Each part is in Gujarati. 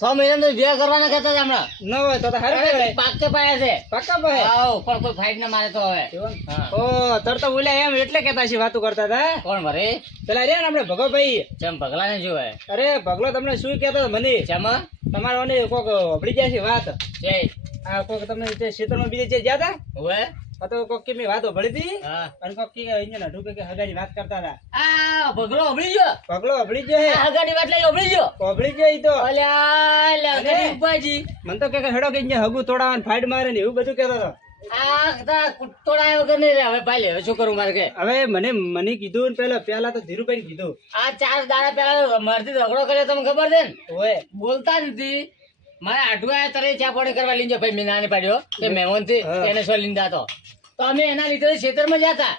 6 મહિના તો વિવાહ કરવાના કહેતા હતા હમણાં. ન હોય તો હારું કહેવાય. પાકે પાયા છે. પાકા ભાઈ. આવો પણ કોઈ ફાઈટ ના મારે તો હવે. હા. ઓ તરતા બોલ્યા એમ એટલે કહેતા છે વાતો કરતા હતા. કોણ ભરે? પેલા રે ને આપણે ભગોભાઈ. ચમ પગલા ને જોવે. અરે ભગલો તમને શું કહેતો હતો મને? ચમ તમારો ને કોક હબળી જાય છે વાત. જય આ કોક તમને ક્ષેત્રમાં બીજે જે ગયા હતા? ઓએ આ તો કોક કે મેં વાત હબળી હતી. હા. અને કોક કે અહીંયા નઢુ કે હગાની વાત કરતા હતા. આ ભગલો હબળી ગયો. ભગલો હબળી ગયો હે. આ હગાની વાત લઈ હબળી ગયો. હબળી ગયો ઈ તો. અલ્યા લગડી ઉપાજી. મને તો કે હેડો કે અહીંયા હગુ તોડાવન ફાઈટ મારે ને એવું બધું કહેતો હતો. આ કદા કુટોડા વગર નહીં રે. હવે ભાઈ લે શું કરું મારે કે? હવે મને કીધું ને પેલા તો ધીરુભાઈ કીધું. આ 4 દાડા પહેલા મારથી ઝઘડો કર્યો તમને ખબર છે ને? ઓય બોલતા જ નથી. મારે આઠવા તરે ચા પાણી કરવા લઈને ભાઈ મેં નાને પાડ્યો કે મહેમાન થી એને શું લઈને જાતો તો અમે એના લીધે ખેતરમાં જતા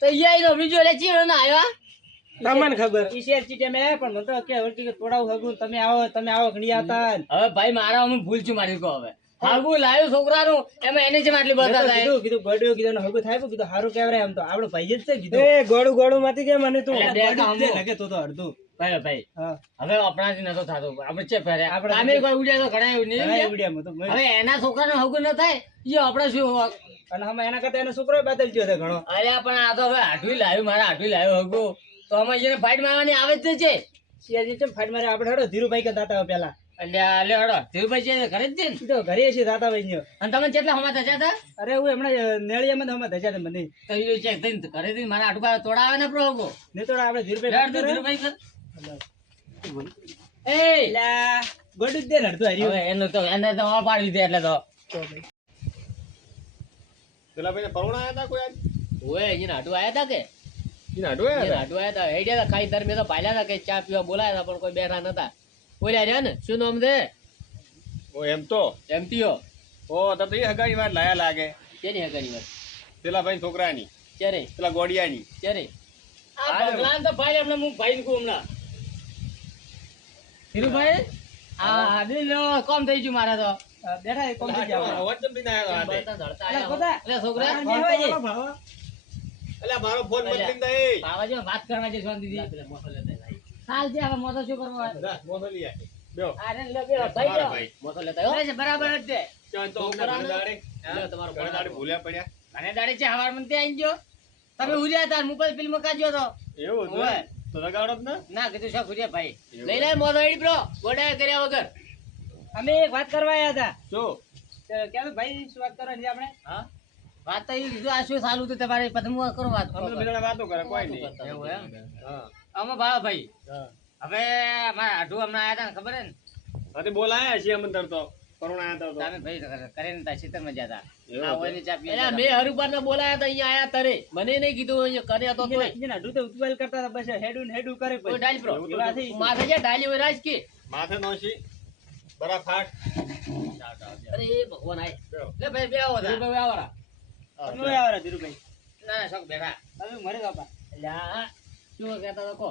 તો અહીંયા આવીને બીજો એટલે ચીડો ના આવ્યા. તમને ખબર ઈ શેર ચીટે મે પણ મને તો કે ઓળખી કે તોડાવ હગુ તમે આવો ઘણી આવતા. હવે ભાઈ મારા અમે ભૂલ છું મારી કો હવે હાગુ લાવ્યો છોકરાનું એમાં એને જ આટલી બતા થાય. કીધું ગોડ્યો કીધું હગુ થાય કીધું હારું કેવરે આમ તો આપણો ભાઈ જ છે કીધું. એ ગોડું માંથી કે મને તું લાગે તો અડધું ભાઈ ભાઈ હા હવે આપણાથી નતો થતો આપણે ચે ફેરે આપણે કોઈ ઉડ્યા તો ઘણા એવું નહીં ઉડ્યા તો હવે એના છોકરાનું હગુ ન થાય ઈ આપણે શું અને અમે એના કરતા એનો છોકરો બદલ ગયો છે ઘણો. અરે પણ આ તો હવે આઠવી લાવ્યું મારા આઠવી લાવ્યો હગુ તો અમે એને ફાઈટ મારવાની આવે જ છે. સિયાજી ચમ ફાઈટ મારે આપણે હડો ધીરુભાઈ કે દાતા પેલા એટલે હડો ધીરુભાઈ છે ઘરે જ છે ને? તો ઘરે છે દાતા ભાઈ ને. અને તમે કેટલા હમા થયા હતા? અરે હું હમણાં નેળિયામાં હમણાં ધજા હતા મને તો એ ચેક થઈને ઘરે થી મારા આઠું તોડાવે ને પ્રભુ ને તો આપણે ધીરુભાઈ ધીરુભાઈ કર એ લા ગોડું જ દે ને અડધું હાર્યું. હવે એનું તો એને તો ઓળ પાડી દે એટલે તો પેલા ભાઈ પરોણા આયા હતા કોઈ આજ? ઓય એને આઠું આયા હતા કે ઈને હાડું આયા હતા? આઠું આયા હતા હેડ્યા હતા ખાઈ ધર્મે તો પાલ્યા હતા કે ચા પીવા બોલાયા હતા પણ કોઈ બેઠા નતા. બોલ્યા રહ્યા ને શું નામ છે? ઓ એમ તો એમટીઓ. ઓ તો એ હગાની વાત લાયા લાગે. કેની હગાની વાત? પેલા ભાઈ છોકરાની ક્યારે પેલા ગોડિયાની. ક્યારે આ ભગવાન તો ભાઈ આપણે હું ભાઈ કહું હમણાં ધીરુભાઈ આ દિલ કોમ થઈ ગયું મારે તો બેઠા કોમ થઈ ગયા અવાજ કેમ થઈને આયો હાથે? એટલે છોકરા અલ્યા મારો ફોન બદલીને દે. બાવાજી વાત કરવા છે શાંતિ થી સાલ છે હવે મોટો શું કરવા જા, મોસો લઈ આય. બેહો. અરે લે બે ભાઈ મારા ભાઈ. મોટો લેતા આવ્યો છે બરાબર જ છે ચાલ તો અમને ઘરે દાડે. લ્યો તમારો ઘરે દાડે ભૂલ્યા પડ્યા. અને દાડે છે હવાર માં ત્યાં આવી ગયો તમે ઉર્યા હતા મોબાઈલ ફિલ્મ કાઢ્યો તો એવું હતું ઓય. એમ? તો લગાડો જ ને. ના કીધું શું ઉર્યા ભાઈ લઈ લે મોટો એડી બ્રો ગોડા કર્યા વગર અમે એક વાત કરવા આવ્યા હતા. શું? કેમ ભાઈ શું વાત કરવાની છે આપણે? હા વાત તો એ કીધું આ શું ચાલુ હતું તમારે પદમું કરો વાત અમે તો બધા વાતો કરે કોઈ નહીં. એવું એમ હા અમે ભાવ ભાઈ હા. હવે મારા આઢું હમણાં આયા હતા ને ખબર હે ને અરે બોલાયા છીએ અમે તરતો. પરોણા આયા તા તમે ભાઈ કરીને તા ખેતરમાં જતા એવું ના હતું? હોય ને ચા પીવા મેં હરુબાર ને બોલાયા હતા અહીંયા આયા તરે મને નહીં કીધું અહીંયા કરે તો કોઈ જેના અડધું તો ઉતવાલ કરતા હતા બસ હેડું કરે કોઈ ડાલ પ્રો એવું તો એવા થઈ. માથે જે ડાલી હોય રાજ કે માથે નોશી બરા ફાટ. અરે એ ભગવાન આય બેહો. લે ભાઈ બે આવો ધીરુભાઈ આવરા હા, તમે આવ્યા ધીરુભાઈ ના ના શોક બેઠા તમે મરે બાપા એટલે આ શું કહેતા તો કો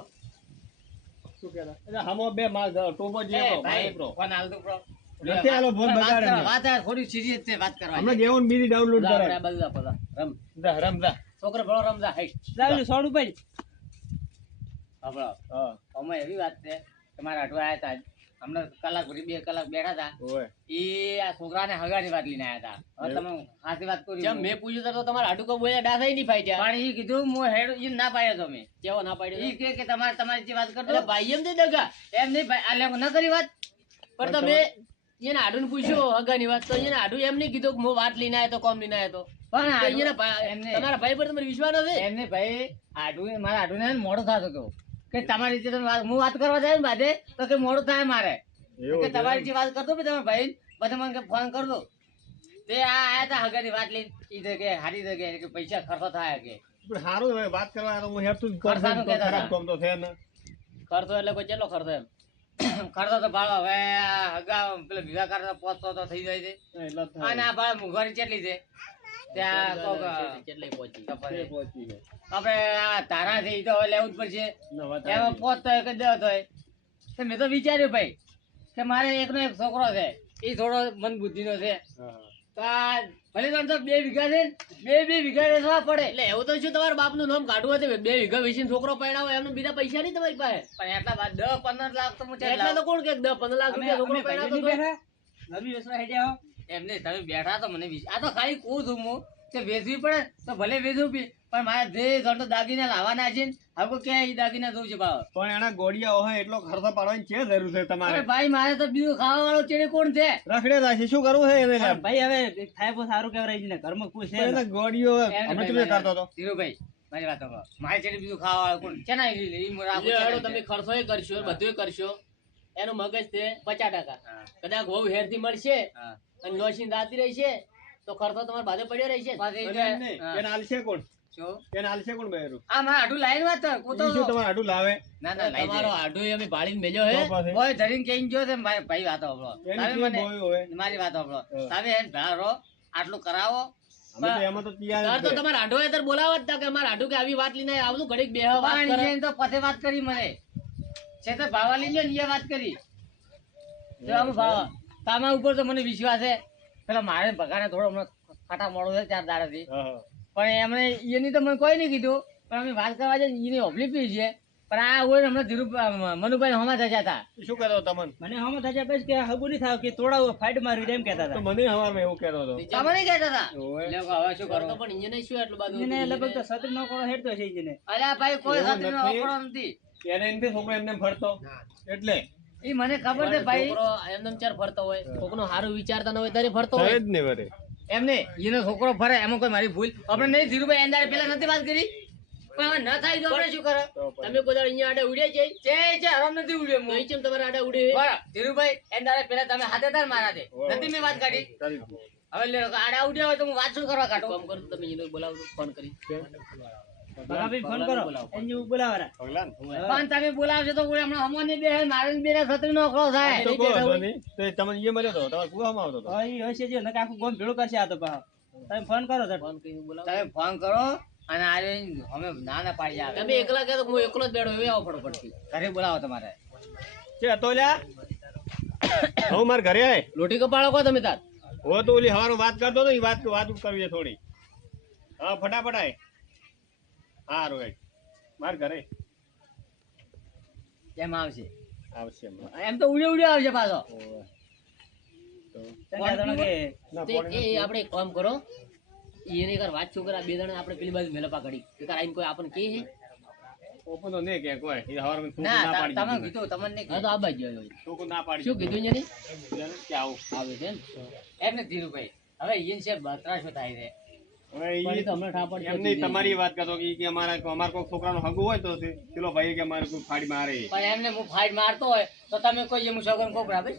શું કહેતા? એટલે હમો બે માલ ટોપો જે એ પ્રો, ભાઈ મારે પ્રો. ફોન હાલ દો પ્રો નથી આલો ફોન બગાડે ને. વાત આ થોડી સિરિયસ છે વાત કરવા હમણાં જેવન બીજી ડાઉનલોડ કરે. બદલા પદા રમ જા, રમ જા. છોકરો ભણો રમજા હે લાવજો 100 રૂપિયા હબળો હા અમે એવી વાત છે કે મારા અઠવા આયા હતા હમણાં કલાક ભરી 2 કલાક બેઠા હતા ઓય. એ આ છોકરાને હગાની વાત લઈને આયા હતા હવે તમે સાચી વાત કરી જેમ મેં પૂછ્યું તો તમારા આડુકો બોલ્યા ડાસાઈ નહીં ફાટ્યા પણ એ કીધું હું હેડ ઈ ના પાડ્યો તમે કેવો ના પાડ્યો ઈ કે તમારે તમારી જે વાત કરતો ભાઈ એમ નહીં દગા એમ નહીં ભાઈ આ લેકો ન કરી વાત પણ તમે એને આડુને પૂછ્યું હગાની વાત તો એને આડુ એમ નહીં કીધું કે હું વાત લઈને આવ્યો તો કોમ લઈને આવ્યો તો પણ તમારા ભાઈ પર તમારે વિશ્વાસ નથી એમને ભાઈ આડુ મારા આડુને મોડું થતું કેવું કે તમારી રીતે તમે હું વાત કરવા જાય ને બાદે તો કે મોડું થાય મારે એવું કે હતું તમારી જે વાત કરતો તમારા ભાઈ બધા મને ફોન કરતો તે આ આયા તા હગાની વાત લઈને ઈ કે હારી દે કે પૈસા ખર્ચો થાય કે પણ સારું હવે વાત કરવા તો હું હેઠું જ ખર્ચાનું કરતો કહેતા ખરાબ હતા. કામ તો છે ને. ખર્ચો એટલે કોઈ કેટલો ખર્ચો એમ ખર્ચો તો ભાવ હવે આ હગા પેલો વિવાહ કરતા 500 તો થઈ જાય છે એટલે જ થાય. અને આ ભાવ મોંઘવારી કેટલી છે ત્યાં કોક તે પહોંચી છે. આપણે આ તારા છે ઈ તો હવે લેવું જ પડશે ના, વાત એમાં સાચી. પોત તો એક જ દેવો તોય તો મેં તો વિચાર્યું ભાઈ કે મારે એકનો એક છોકરો છે એ થોડો મન બુદ્ધિનો છે હા. ભલે તો 2 વીઘા છે, 2 વીઘા વેચવા પડે. એટલે એવું તો શું તમારા બાપનું નામ કાઢવું હતું? 2 વીઘા વેચીને છોકરો પરણાવો, એમને બીજા પૈસા નહીં તમારી પાસે? પણ એટલા બાદ 10-15 લાખ તો હું એટલા તો કોણ કે 10-15 લાખ રૂપિયા છોકરો પરણાવતો તો? એમને તમે બેઠા તો મને આ તો ખાલી કહું છું હું કે વેચવી પડે તો ભલે વેચવું બી, પણ મારા જે ઘર તો દાગીના લાવવાના છે ને, હવે ક્યાં એ દાગીના દઉં છે ભાવ? પણ એના ગોળિયા હોય એટલો ખર્ચો પાડવાની છે જરૂર છે તમારે? અરે ભાઈ મારે તો બીજું ખાવા વાળો ચેડે કોણ છે? રખડે થાય શું કરવું છે એને? ભાઈ હવે થાય બહુ સારું કહેવાય છે ને, ઘરમાં કોઈ છે એના ગોળીઓ હમણાં તમે કરતો હતો. ધીરુભાઈ મારી વાત સાંભળો. મારે ચેડે બીજું ખાવા વાળો કોણ છે? ના તમે ખર્ચો કરશો, બધું કરશો, એનું મગજ છે 50%. કદાચ બહુ હેરથી મળશે અને લોસી દાતી રહી છે તો ખર્ચો તમારે બાજુ પડ્યો રહેશે. એને આલશે કોણ? એને આલશે કોણ બહેરું? આ મારા આડું લાઈન વાત કર. ઈ શું તમારે આડું લાવે? ના તમારો આડું અમે ભાળીને મેલ્યો હે. તો પાસે. ઓય ધરીને કહીને જો છે મારી ભાઈ વાતો સાંભળો. એની તમે કેવી મને બોય હોય? મારી વાતો સાંભળો. તમે એને ધારો આટલું કરાવો. અમે તો એમાં તો તૈયાર તાર જ તો છે. તમારા આડો એ બોલાવત તા કે મારા આડું કે આવી વાત લઈને આવતું ઘડીક બેહવા વાત કરે. તો પતે વાત કરી મને છે તો ભાવા લઈને એ વાત કરી. જો આમ ભાવા તામા ઉપર તો મને વિશ્વાસ છે. પેલા મારે ભગાને થોડો હમણાં ખાટા મોડો છે 4 દાડાથી. હા, હા. પણ એમને એની તો મને કોઈ નહીં કીધું, પણ અમે વાત કરવા જઈએ એની ઓબલી પી છે. પણ આ હોય હમણાં ધીરુ મનુભાઈ હમા થયા હતા. શું કહેતો તમને? મને હમ થયા બસ કે હગુ નહીં થાવ કે તોડાવો ફાઈટ મારવી એમ કહેતા તો હતા. મને હવારમાં એવું કહેતો હતો. તમે નહીં કહેતા હતા? ઓય. લે હવે શું કરો? પણ ઇન્જિન શું એટલું બધું? એને લગભગ તો 17 નો કોળો હેડતો છે ઈજને. અલ્યા ભાઈ કોઈ એવું સાથે નથી. ઓકળો નથી. એને એમ છોકરો એમને એમ ફરતો એટલે એ મને ખબર છે ભાઈ. છોકરો એમને ચાર ફરતો હોય, કોકનો સારું વિચારતા ન હોય ત્યારે ફરતો હોય. થાય જ ને વરે. એમને એનો છોકરો ફરે એમાં કોઈ મારી ભૂલ આપણે નહીં. ધીરુભાઈ એંદાડે પેલા નથી વાત કરી, પણ હવે ન થાય તો આપણે શું કરે? તમે કોઈ દાડો અહીંયા આડે ઉડ્યા છે આરામ નથી ઉડ્યો હું અહીં તમારે આડે ઉડે બરાબર. ધીરુભાઈ એંદાડે પેલા તમે હાથે તાર મારા દે નથી મેં વાત કાઢી. કરી. હવે લે આડા ઉડ્યા હોય તો હું વાત શું કરવા કાઢું? કામ કરું તમે એને બોલાવો ફોન કરી. ભાભી ફોન કરો એને બોલાવરા. પગલાં. પણ તમે બોલાવશો તો કોઈ હમણાં હમણાં બે મારે બે છત્રી નો અખડો થાય. તો કોઈ વાંધો નહીં. તો તમે ઈ મળ્યો તો તમારે કુવામાં આવતો હતો. હા ઈ હશે જો નકા આખું ગોમ ભેળું કરશે આ તો પાછો. તમે ફોન કરો તો ફોન કરીને બોલાવો. તમે ફોન કરો અને આ અમે ના પાડી આવે. તમે એકલા કહો તો હું એકલો જ બેઠો હવે આવો ફટોફટ ઘરે બોલાવો તમારે. છે તો લ્યા હું માર ઘરે આય. લોટી કપાળો કહો તમે તાર. હો તો ઓલી હવારો વાત કરતો તો ઈ વાત કરવી છે થોડી. હા ફટાફટ આય. હા રોહિત માર ઘરે કેમ આવશે? આવશે હમણાં. એમ તો ઉડે ઉડે આવશે પાછો. ઓવે. તો તને જાણો કે ના તે પોણી એ આપણે એક કામ કરો, એને કર વાત છોકરા બે જણા આપણે પેલી બાજુ મેલા પાકડી કે આઈને કોઈ આપણને કહે છે? ઓપન તો નહીં કે કોઈ એ હવારમાં છોકરું ના ના પાડી તમે દીધું. કીધું તમને નહીં કીધું. આ બાજુ આવ્યો. છોકરું ના પાડી શું કીધું એની? દીધું. કે આવું. આવે છે ને એમને ધીરુભાઈ હવે ઈન છે બત્રાશો થાય છે. હવે પણ ઈ એ તો હમણાં ઠાપડ એમ નહીં તમારી વાત કરતો કે અમારા કોઈ છોકરાનો હગું હોય તો પેલો ભાઈ કે અમારે કોઈ ફાડી મારે. પણ એમને હું ફાઇટ મારતો હોય તો તમે કોઈ એમ સગન કોક બરાબર.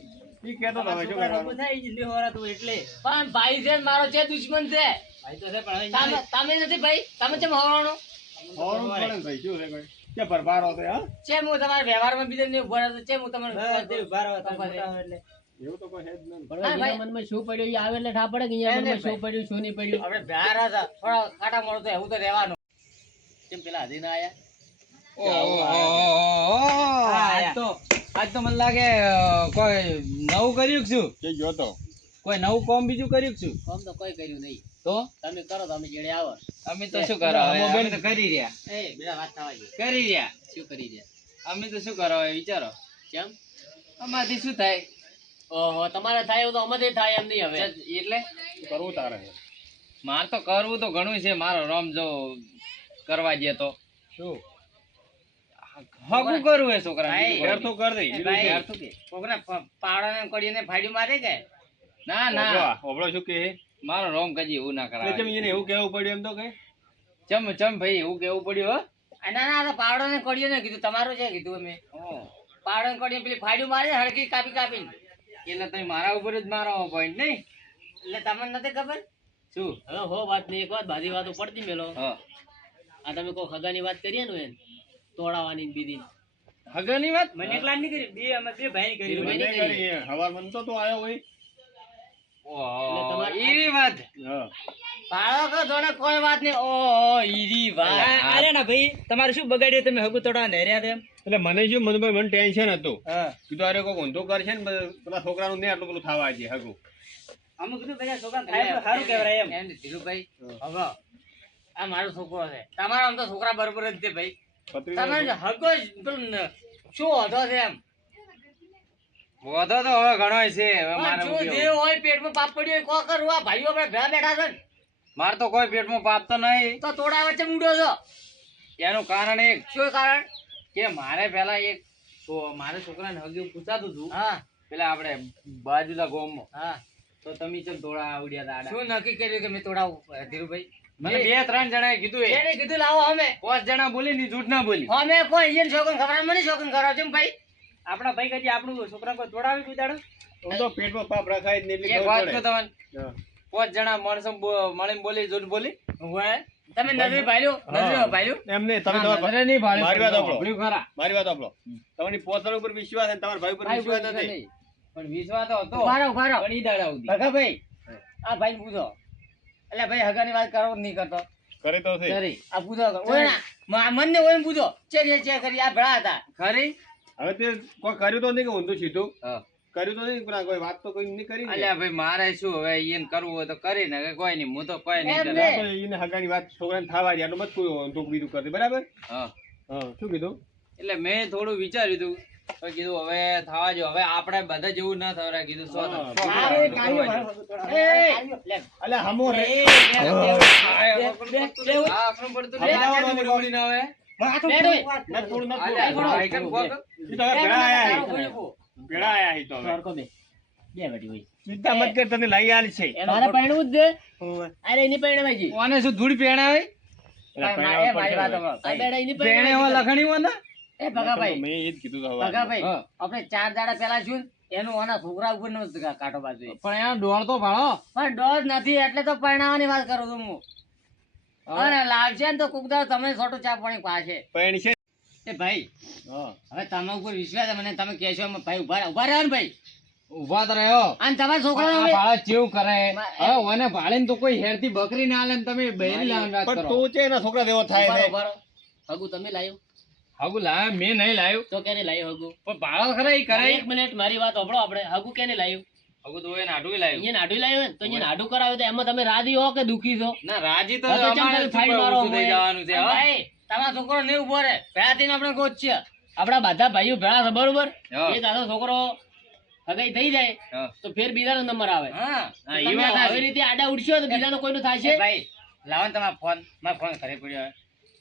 ઈ કહેતો તો હવે શું છોકરા કરવાનું? હગું થાય ઈ જ લેવારા તું એટલે. પણ ભાઈ છે ને મારો છે દુશ્મન છે. ભાઈ તો છે પણ હવે તમે તમે નથી ભાઈ, તમે કેમ હવાનો હવારનું પડે ને ભાઈ શું છે કોઈ કે ભરભારો છે હા છે? હું તમારા વ્યવહારમાં બીજા ને ઉભો રહેતો છે. હું તમને ના, તે બાર વાગે મોટા હોય એટલે. એવું તો કોઈ છે જ નહીં. હા, ભાઈ. મનમાં શું પડ્યું ઈ આવે એટલે ઠાપડે કે અહીંયા એમને મનમાં શું ભાઈ. પડ્યું શું નહીં પડ્યું. આપણે બહાર હતા થોડા કાટા મળો તો એવું તો રહેવાનું. કેમ પેલા હજી ના આયા? આજ તો મને લાગે કોઈ નવું કર્યું કે શું? કે ગયો તો કોઈ નવું કામ બીજું કર્યું કે શું? કામ તો કોઈ કર્યું નહીં. તો તમે કરો તો અમે જેડે આવો. અમે તો શું કરો હવે? અમે તો કરી રહ્યા એ બેટા વાત થવા દે. કરી રહ્યા શું કરી રહ્યા? અમે તો શું કરો હવે વિચારો કેમ? અમારથી શું થાય ઓહો તમારે થાય એવું તો અમારે થાય એમ નહીં હવે. એટલે કરવું તારે છે. માર તો કરવું તો ઘણું છે. મારો રમ જો કરવા જઈએ તો શું હગું કરવું હે છોકરા ભાઈ. ઘેર તો કર દે એ ભાઈ, છોકરા પાવડાને કડીને ફાડી મારે કે? ના ના ઓબળો શું કહે મારો રોમ કજી એવું ના એટલે કરાય. કેમ એને એવું કહેવું પડ્યું એમ તો કે ચમ ભાઈ એવું કેવું પડ્યું હો. ના ના પાવડાને કડીને કીધું તમારું છે કીધું અમે. પાવડાને કડીને પેલી ફાડ્યું મારે હળકી કાપીને. એટલે તમે મારા ઉપર જ મારો પોઈન્ટ નહીં એટલે તમને નથી ખબર? શું હવે હો વાત નહીં એક વાત બધી વાતો પડતી મેલો. હા આ તમે કોઈ ખગાની વાત કરીએ ને એમ તોડાવાની ને બીજી હગરની વાત મને એકલા નહીં કરી, બે અમે બે ભાઈ કરી. ધીરુભાઈ મને કરી હવાર મન તો આવ્યો હોય એટલે તમારે- ઈરી વાત હા પાડો કે જોડે કોઈ વાત નહીં. ઓ ઈરી વાત. અરે ના ભાઈ તમારે શું બગાડ્યું તમે હગું તોડવા નેર્યા તેમ? એટલે મને શું મનભાઈ મને ટેન્શન હતું હા કીધું અરે કોઈ ઊંધો કરશે ને પેલા છોકરાનું નહીં આટલું પેલું થવા છે હગું અમુક કીધું બધા છોકરાને થાય તો સારું કહેવાય એમ. એમ ધીરુભાઈ, હવે આ મારો છોકરો છે, તમારો આમ તો છોકરા બરોબર જ છે ભાઈ. તમારે હગો જ પેલું શું વાંધો છે એમ? વધો તો હવે ઘણો છે. હવે મારે પણ શું જો જે કેવું? હોય પેટમાં પાપ પડ્યો હોય કો કરવું. આ ભાઈઓ આપણે ભેળા બેઠા છે ને, મારે તો કોઈ પેટમાં પાપ તો નહીં. તો તોડા વચ્ચે મૂડો છો. એનું કારણ એક શું કારણ? કે મારે પેલા એક મારે છોકરાને હગ્યું પૂછાતું હતું હા પેલા આપણે બાજુના ગામમાં. હા, તો તમે ચમ તોડા આવડ્યા હતા આડા? શું નક્કી કર્યું કે મેં તોડાવું ધીરુભાઈ? મને 2-3 જણાએ કીધું. એને કીધું લાવો અમે 5 જણા બોલી ની જૂઠ ના બોલી. અમે કોઈ ઇન્ડિયન છોકરા ખબર મને છોકરા કરો છો ભાઈ. આપણા ભાઈ કદી આપણું છોકરા કોઈ તોડાવી કોઈ દાડો આમ તો પેટમાં પાપ રખાય જ નહીં એટલી એક ખબર વાત પડે. કહું તમને, હા. 5 જણા માણસો મળીને બોલી જૂઠ બોલી. હોય તમે નજરે ભાલ્યું નજરે ભાલ્યું એમ નહીં, તમે તમારા નજરે નહીં ભાળી, મારી વાત પણ સાંભળો. સાંભળ્યું ખરા. મારી વાત સાંભળો. તમારી પોતાના ઉપર વિશ્વાસ છે, તમારા ભાઈ ઉપર ભાઈ વિશ્વાસ બોલતો નથી. નહીં. પણ વિશ્વાસ તો હતો. ઉભા રહો, ઉભા રહો. પણ ઈ દાડા સુધી. ભગાભાઈ, આ ભાઈ પૂછો. એટલે ભાઈ હગાની વાત કરો કે નહીં કરતો? કરે તો છે. ખરી. આ પૂછો ઓય ના મનને ઓય પૂછો ચે કરી આ ભડા હતા. ખરી? હવે તે કોઈ કર્યું તો નહીં કે ઊંધું સીધું હા. કર્યું તો નહીં, પણ આ કોઈ વાત તો કોઈ નહીં કરી ને. અલ્યા ભાઈ મારે શું હવે એને કરવું હોય તો કરી ને કોઈ નહીં, હું તો કોઈ નહીં એમ કરે. ને. તો એને હગાની વાત છોકરાને થવા દે, આટલું મત કોઈ ઊંધું બીજું કરે, બરાબર? હા. હા, શું કીધું? એટલે મેં થોડું વિચાર્યું હતું તો કીધું હવે થવા જો, હવે આપણે બધા જેવું ના થવાય. કીધું સો હા, સો આ ટકા એ કાળીઓ કરવા મારો જેવું. છોકરો તોડાવે. અલ્યા હમો રે. આ આપણું પડતું નહીં. આ ચેટલું બધું ઉડીને આવે? નથી થોડું, નથી અલ્યા, થોડું. ભાઈ કેમ કોક? ઈ તો હવે ભેળા આયા હી. ભેળા આયા હી તો હવે. ચિંતા મત કર, તને લઈ આલી છે. મારે પરણવું જ છે. અરે એની પરણવાય છે. કોને શું ધૂળ પહેણાવે? એલા એ પહેરાવા મારી વાત પડશે હવે. સાંભળો. આ બેડા એની પહેણે પરણવાય એવા છે. લખણી હોય ને? એ ભગાભાઈ, મેં એ જ કીધું તો હવે. ભગાભાઈ, હા. આપણે 4 દાડા પહેલા છું ને, એનું આના છોકરા ઉપર નો કાંટો બાજુ. પણ એના ડોળ તો ભાળો. પણ ડોઝ નથી એટલે તો પરણાવવાની વાત કરું છું હું. અને લાવશે ને તો કોક દાડો તમે છોટું ચા પાણી પાશે. પણ છે. એ ભાઈ, હા. હવે તમારા ઉપર વિશ્વાસ છે મને, તમે કહેશો એમ ભાઈ ઉભા રહો ને ભાઈ. ઉભા તો રહ્યો. અને તમારા આ છોકરા ભાળા ચેવું કરે. હવે ઓને ભાળીને તો કોઈ હેરથી બકરી ના આલે ને તમે બહેરી લાવવાની વાત પણ કરો. તું છે એના છોકરા જેવો થાય છે. હગુ તમે લાવ્યો હગુ લાવ્યો મેં નહીં લાવ્યો. તો કેને લાવ્યો હગુ? પણ ભાળો ખરા ઈ કરે. એક મિનિટ મારી વાત સાંભળો. આપણે હગુ કેને લાવ્યું? હગુ તો એને આઢું લાવ્યું. અહીંયા નાડું લાવ્યો ને, તો અહીંયા નાડું કરાવ્યું તો એમાં તમે રાજી હો કે દુખી છો? ના રાજી તો હા તો ચમ અમારે તમે ફાઈન મારો ઓછું થઈ જવાનું છે. અરે હો. ભાઈ, તમારો છોકરો નહીં ઉભો રહે. ભેળા થઈને આપણે કોચ છે. આપણા બધા ભાઈઓ ભેળા છે બરોબર. હા. એક આનો છોકરો હગાઈ થઈ જાય હા. તો ફેર બીજાનો નંબર આવે. હા, તો ઈ તમે વાત આવી સાચી. રીતે આડા ઉડશો તો બીજાનો કોઈનો થાય છે? ભાઈ લાવો ને તમારો ફોન. મારો ફોન ઘરે પડ્યો.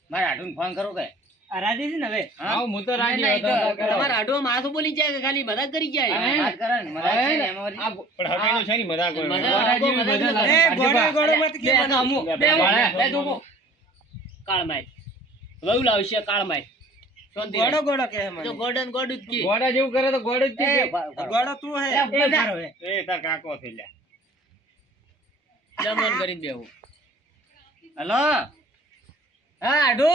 મારે આઢું ફોન કરું કે? આ રાજી છે ને હવે હા, હું તો રાજી ના, હતો. ના, ઈ તો તમારા આઢું માણસો બોલી જાય કે ખાલી મજાક કરી જાય? હા, વાત કરે ને, મજાક છે ને એમાં વળી. પણ હગાઈનો છે ને મજાક હોય. મજાક રાજી મજાક મજાક મજાક. લાગે. એ ગોળો ગોળો મત કે બે મને. અમુક. બે ભાળે. બે ધોકો. કાળમાય. વહુ લાવશે કાળમાય. શાંતિ ગોળો રહે. ગોળો કે મને તો ગોડન ગોડ જ કી. ગોડા જેવું કરે તો ગોળ જ એ, છે. ગોળો તું હે એ, એ મારો હે એ તાર કાકો છે લ્યા. જમણ કરીને બેહું. હલો હા આઢુ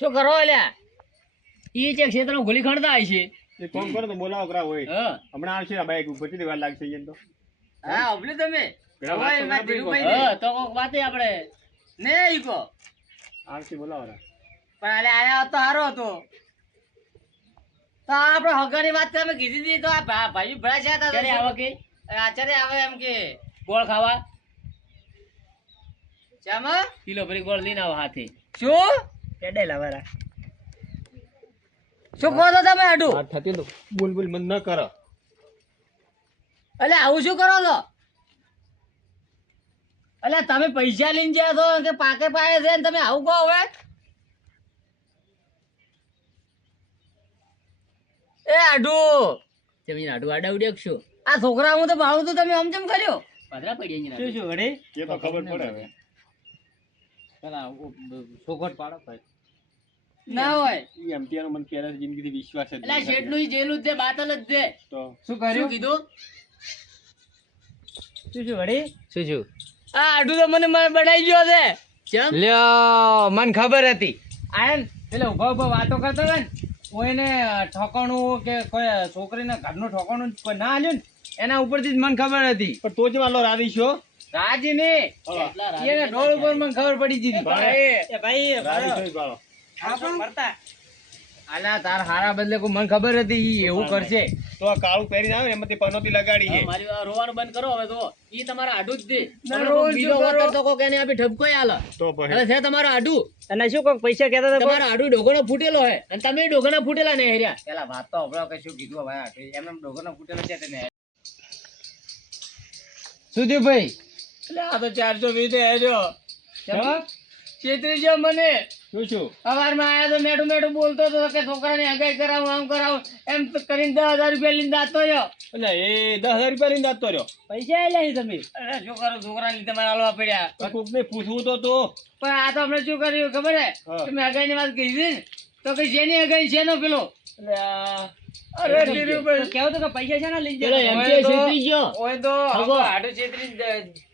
શું કરો અલ્યા? ઈ છે ક્ષેત્રમાં ગોલી ખણતા હોય છે. એ ફોન કરો તો બોલાવો કરા હોય. હા હમણાં આવશે આ બાઈક ઉપર કેટલી વાર લાગશે એને તો. હા અભલે તમે પેલા વાત તો એમાં ના પડી ધીરુભાઈ કોઈ. ને. તો કોક વાતે આપણે ને ઈ કો આવશે બોલાવો રા. પણ આલે આયા હોત તો હારો હતો. તો આપણે હગાની વાત તમે કીધી હતી તો આ ભાઈ ભરા છે તા ક્યારે આવે કે આચાર્ય આવે એમ કે ગોળ ખાવા ચામાં કિલો ભરી ગોળ લઈને આવો હાથે. શું એડે લાવારા શું કહો છો તમે આડું? વાત થતી તો બોલ બોલ મન ન કરો. એટલે આવું શું કરો છો? એટલે તમે પૈસા લઈને જ્યાં છો કે પાકે પાયે છે ને તમે આવું કહો હવે? એ આડું તમે આડું આડા ઉડ્યા છો. આ છોકરા હું તો ભાડું તો તમે આમ તેમ કર્યો પાદરા પડી શું શું વડે એ તો ખબર પડે હવે. ચોખવટ પાડો ભાઈ. ના હોય ઈ MTR નો મને પહેલાથી જિંદગીથી વિશ્વાસ જ એટલે નથી. શેઠનું ઈ જેલું જ છે બાતલ જ છે. તો શું શું કર્યું? કીધું? શું શું વડે શું શું? આ આડું તો મને બનાવી ગયો છે. ચમ લ્યો મને ખબર હતી. આયન એટલે ઉભા ઉભા વાતો કરતો હોય ને કોઈને ઠોકાણું કે કોઈ છોકરીને ઘરનું ઠોકાણું કોઈ ના આલ્યું ને એના ઉપરથી જ મને ખબર હતી. પણ તો જ વાલો રાધી છો. રાજી ને એટલા રાજી એને ડોળ ઉપર મને ખબર પડી ગઈ હતી. એ ભાઈ રાધી છો ઈ બાળો. આપણો મરતા આલા તાર હારા બદલે કોઈ મને ખબર હતી ઈ એવું કરશે. તો આ કાળું પહેરીને આવે ને એમાંથી પનોતી લગાડી છે. મારી આ રોવાનું બંધ કરો હવે તો ઈ તમારા આડું જ દે ના, હમણાં રોવાનું કોક બીજો શું કરો? વતર તો કોક એને આપી ઠપકો આલે તો પછી હવે છે તમારું આડું અને શું કોક પૈસા કહેતા હતા તમારો આડું ડોગણો ફૂટેલો હે અને તમે ડોગણો ફૂટેલા ને હેર્યા પેલા વાત તો હમણાં કે શું કીધું ભાઈ આટલું એમને ડોગણો ફૂટેલો છે તેને સુધીભાઈ એટલે આ તો 420 હેર્યો જવાબ? છેતરી ગયો મને શું સવારમાં આયા તો મેઠું મેઠું બોલતો હતો કે છોકરાને હગાઈ કરાવું આમ કરાવું એમ તો કરીને 10,000 રૂપિયા લઈને દાતો રહ્યો એટલે એ 10,000 રૂપિયા લઈને જાતો રહ્યો. પૈસા આલ્યા છે તમે અરે શું કરું છોકરાને લીધે મારે હાલવા પડ્યા પણ કોકને પૂછવું તો પણ આ તો હમણાં શું કર્યું ખબર હે હા. તમે હગાઈની વાત કીધી ને તો કે જેની હગાઈ છે નો પેલો એટલે આ અરે ધીરુભાઈ કેવું તો કે પૈસા છે ને લઈ પેલો જાય એમ ઓય છે તો- છેતરી ગયો ઓય તો હગો. આડું છેતરી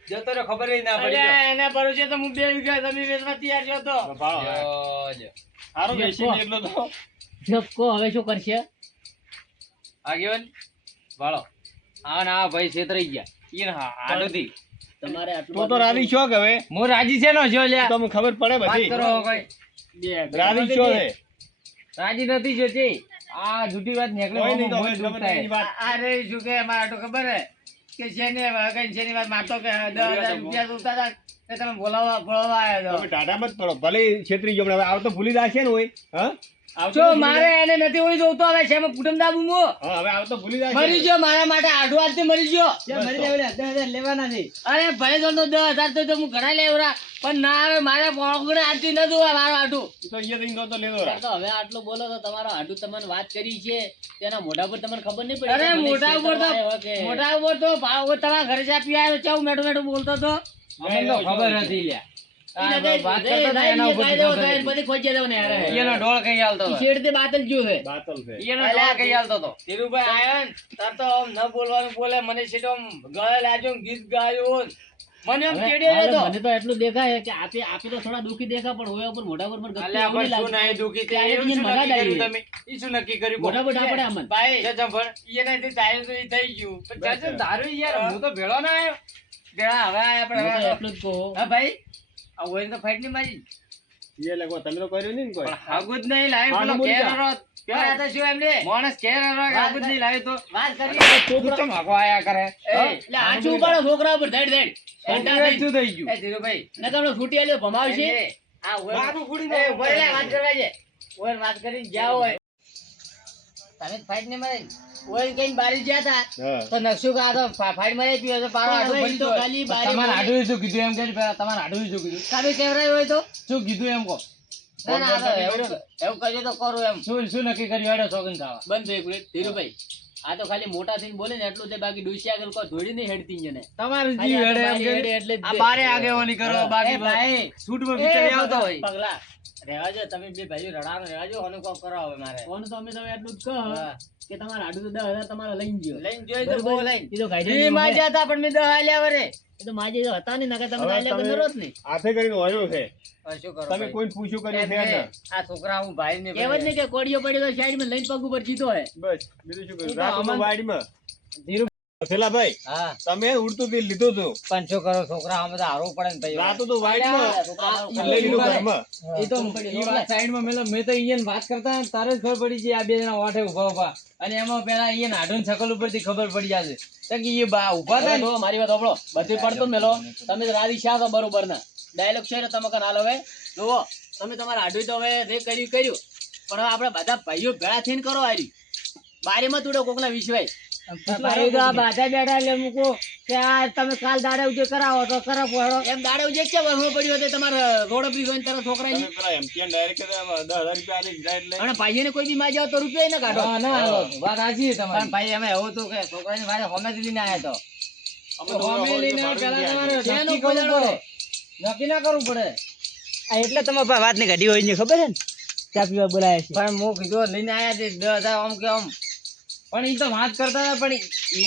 જતો રહ્યો ખબર ય ના પડી. અરે એના ભરોસે તો હું 2 વીઘા જમીન વેચવા તૈયાર થયો તો ભાળો. જો. હારો બેસીને એટલો તો જપકો હવે શું કરશે આગેવાન વાળો આ ના ભાઈ છેતરાઈ ગયા ઈ ના આડુંથી. તમારે તું તો રાજી છો કે હવે હું રાજી છે નો જો લ્યા તમને ખબર પડે વાત બધી કરો કોઈ રાજી છો છે રાજી નથી જોતી આ જૂઠી વાત નીકળે કોઈ નહીં તો મોં હવે દુખતા ગમે તેની હે. વાત અરે શું કે મારા તો ખબર હે કે જેને હગાઈ જેની વાત મારતો કે 10,000 રૂપિયા જોતા હતા કે તમે બોલાવવા આવ્યો તમે ટાટામાં જ પડો ભલે છેતરી ગયો પણ હવે આવ તો ભૂલી જશે ને હોય હા આવ તો જો ભૂલી મારે એને નથી હોય જોતો હવે છે કુટુંબ દાબુ મો જાય. હા હવે આવ તો ભૂલી જશે મરી ગયો મારા માટે આડું હાથથી મરી ગયો મરી જાય 10,000 લેવાના છે અરે ભલે તો 10,000 તો હું ઘણા લેવરા પણ ના આવે મારે પોગણે હાથથી ન જોવા મારો આડું ઈ તો અહીંયા થઈને તો લેતો રા. તો હવે આટલું બોલો તો તમારો આડું તમને વાત કરી છે તેના મોઢા પર તમને ખબર નહીં પડી અરે કે મને મોઢા ઉપર તો- છેતરવા આવ્યો કે- મોઢા ઉપર તો ભાવ તમારા ઘરે ચા પી આવ્યો ચાવ મેઠું મેઠું બોલતો તો અમને તો ખબર હતી લ્યા એને આ કઈ- વાત એ કરતા હતા એના ઉપરથી કાયદો ખબર થાય હતી. બધી ખોઈ જતો ને યાર એનો ડોળ કઈ હાલતો ઈ હતો. શેડ તે બાતલ જ્યો છે બાતલ છે એનો ડોળ કઈ હાલતો હતો. ધીરુભાઈ આયો ને તાર તો આમ ન બોલવાનું બોલે મને સીધો આમ ગળે લાગ્યો ને ગીત ગાયો ને. મને આમ ચીડ્યો નતો. મને તો એટલું દેખાય કે આપે તો થોડા દુખી દેખા પણ હોય ઉપર મોઢા પર પણ અલ્યા પણ શું નહીં દુખી તે એવું શું નક્કી કર્યું તમે? ઈ શું નક્કી કર્યું? મોઢા પર ઠાપડે આમન. ભાઈ જજંભર, એને તે તારું તો ઈ થઈ ગયું. પણ જજંભર તારું યાર હું તો ભેળો ના આવ્યો. ભેળા હવે આયા પણ હવે એટલું જ કહો હા ભાઈ આ હોય તો ફાઈટ ની મારી એ લગો તમે તો કર્યું નહીં ને કોઈ પણ હાગું જ નહીં લાવ્યો હાગું પેલો બોલી જા. કેરરો પેલા તો શું એમને માણસ કેરરો હાગું જ નહીં લાવ્યો તો વાત કરીએ તું ચમ હાગો આયા કરે એટલે આછું ઉપાડો છોકરા ઉપર ધડ ધડ ઠંડા થઈ. શું થઈ ગયું એ ધીરુભાઈ નકર છૂટી આલ્યો ભમાવશે આ ઓય એ ઓય લે વાત કરવા છે ઓય વાત કરીને જાઓ હોય તમે ફાઈટ ને મારી ઓય કઈ બારી ગયા હતા હા તો નકશો કા તો ફાઈટ મારી પીયો તો પારો આડો પડી તો ખાલી બારી તમારે આડું શું કીધું એમ કે તમારે આડું શું કીધું કાબે કેવરાય હોય તો શું કીધું એમ કહો ના ના આ તો એવું કરજો તો કરું એમ શું નક્કી કર્યું હેડો સોગન ખાવા બંધ થઈ ગયું ધીરુભાઈ આ તો ખાલી મોટા થઈને બોલે ને એટલું છે બાકી ડુસી આગળ કોઈ ધોડી નહીં હેડતી ને તમારું ખાલી જીવ આ હેડે તો એમ બારી કે હેડે એટલે જ આ દે. બારે આગેવાની કરો એ બાકી ભાઈ છૂટમાં વિચારી આવતો હોય પગલા રહેવા દો તમે બે ભાઈઓ રડાનો રહેવા દો અને કોક કરો હવે મારે કોણ તો અમે તમે એટલું જ કહો કે તમારે આડું તો 10,000 તમારે લઈને ગયો લઈને જોઈ તો બહુ લઈને એ તો ગાડી માજ્યા હતા પણ મેં 10 આલ્યા વરે એ તો માજે હતા નહીં નકર તમે હવે આલ્યા તમે- બંધ જ નહીં હાથે કરીને હોયો છે હવે શું કરો તમે ભાઈ? કોઈ પૂછ્યું કર્યું છે એમ ને કે આ છોકરા હું ભાઈ ને કહેવત ને કે કોડિયો પડ્યો તો સાઈડ માં લઈને પગ ઉપર જીતો હે બસ બીજું શું ઈ કર્યું તો રાતો તો અમન- વાડીમાં ધીરુ પેલા ભાઈ હા તમે ઉડતું બિલ લીધું હતું પણ શું કરો છોકરા અમે તો હારવું પડે ને ભાઈ રાતો તો વાડીમાં લઈ લીધું ઘરમાં એ તો ઈ વાત સાઈડમાં મેં તો ઈયન વાત કરતા તારે જ ખબર પડી છે આ બે જણા વાઠે ઉભા ઉભા અને એમાં પેલા ઈયન આઢું શકલ ઉપરથી ખબર પડી જશે તો કે ઈ બા ઉભા થાય ને મારી વાત સાંભળો બધી પડતો મેલો તમે રાજી શા તો બરોબર ના ડાયલોગ છે ને તમે કન હાલ હવે જુઓ તમે તમારા આડું તો હવે જે કર્યું કર્યું પણ હવે આપણે બધા ભાઈઓ ભેળા થઈને કરો આરી બારીમાં તુડો કોકના વિશ્વાય ભાઈ તો આ બાધા બેઠા એટલે મૂકો કે આ તમે કાલ દાડે ઉજે કરાવો તો કરાવો હેડો એમ દાડે ઉજે કે વરસો પડ્યો તે તમારે રોડ પી ગયો તારા છોકરાની તમે પેલા એમટીએન ડાયરેક્ટ 10,000 રૂપિયા આલી જાય એટલે અને ભાઈને કોઈ બી માજ્યા તો રૂપિયા ના કાઢો ના ના વાત સાચી છે પણ તમારી ભાઈ અમે એવું તો કે છોકરાની વારે હોમે લઈને આયા તો અમે તો ફેમિલીને પેલા તમારે ત્યાંનું નક્કી કરવું કોઈ પડે નક્કી ના કરવું પડે એટલે તમે વાત ની ઘડી હોય ને ખબર છે ને ચા પીવા બોલાયા છે પણ હું કીધું લઈને આયા તે 10,000 આમ કે આમ પણ ઈ તો વાત કરતા હતા પણ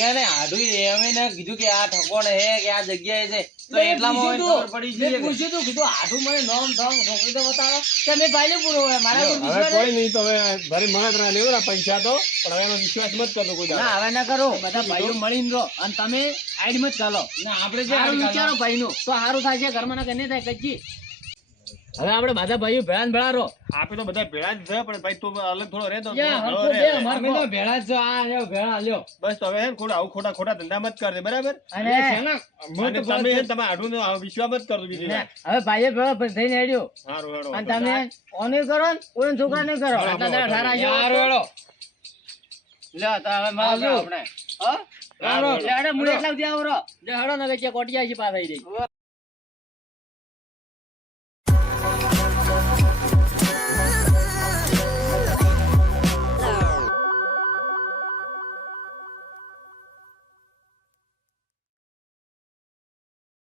એને આઢું એમે ને કીધું કે આ ઠકોણ હે કે આ જગ્યાએ છે તો એટલામાં એને ખબર પડી મેં જઈએ કે પૂછ્યું તું કીધું આઠું મને નોમ ધોમ છોકરી તો બતાવો કે મેં ભાઈને પૂરો હોય મારા ઉપર હવે વિશ્વાસ કોઈ નહીં તો હવે ભરી મણતરા લેવરા પૈસા તો પણ હવે એનો વિશ્વાસ મત કરતો કોઈ દાડો. ના હવે ના કરો બધા ભાઈઓ મળીને રહો અને તમે આઈડ માં જ ચાલો ના આપણે જે સારું આ વિચારો ભાઈનું તો સારું થાય છે ઘરમાં ના કે નહીં થાય કચ્છી હવે આપણે બધા ભાઈઓ ભેળા ને ભેળા રહો. આપે તો બધા ભેળા જ છે પણ ભાઈ તું અલગ થોડો રહેતો યા, થોડો હરખું રહે. બે અમારે અમે તો ભેળા જ છો. આ લ્યો ભેળા લ્યો. બસ તો હવે હે ને આવું ખોટા ધંધા મત કરજે બરાબર અને શેના? હું અને તો તમે હે ને તમે આડું નો વિશ્વાસ મત કરજો બીજી વાર. હવે ભાઈએ ભેળો થઈને હેડ્યો હારું હેડો. અને તમે ઓને કરો ને કોઈ છોકરા નહીં કરો આટલા દાડા ઠારા યાર વેળો. લ્યો તો હવે મારો આવજો. આપણે હો રામ રામ. લે હેડો મુડે એટલા સુધી આવો રહો જે હળો ને કે કોટિયા છે પાછા આવી જાય.